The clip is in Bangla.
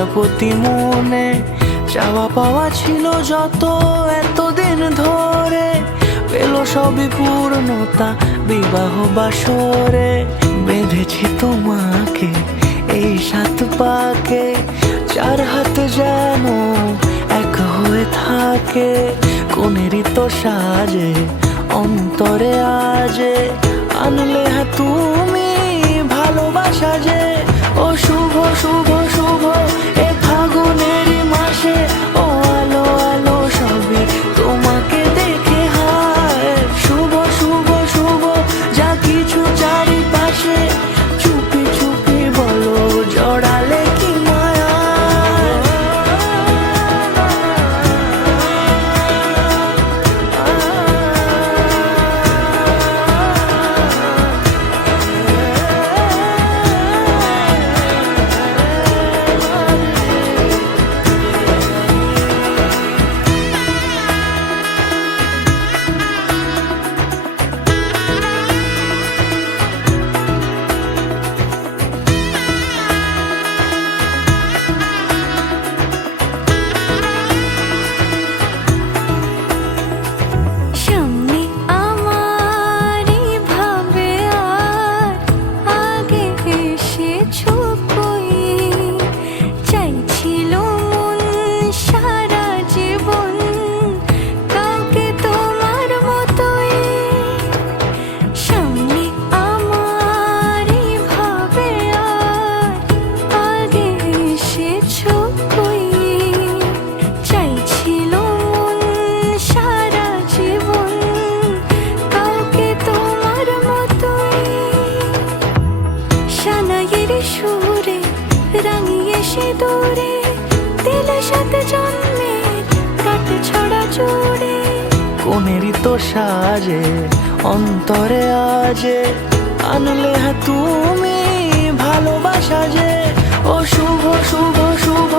প্রজাপতি মনে চাওয়া পাওয়া ছিল যত এতদিন ধরে, পেল সবই পূর্ণতা বিবাহ বাসরে। বেঁধেছি তোমাকে এই 7 পাকে, 4 হাত যেন এক হয়ে থাকে। কোনেরই তো সাজে অন্তরে আজে, আনলে হ্যাঁ তুমি ভালোবাসা যে। ও শুভ শুভ শুভ এ ফাগুনেরই মাসে, ও আলো আলো সবই তোমাকে দেখে হায়। শুভ শুভ শুভ যা কিছু চারিপাশে, চুপি চুপি বলো জড়ালে কি মায়া। সুরে রাঙিয়ে সে দূরে দিলে 7 জন্মে কাট ছড়া জোড়ে। কোনেরই তো সাজে অন্তরে আজে, আনলে হ্যাঁ তুমি ভালোবাসা যে। ও শুভ শুভ শুভ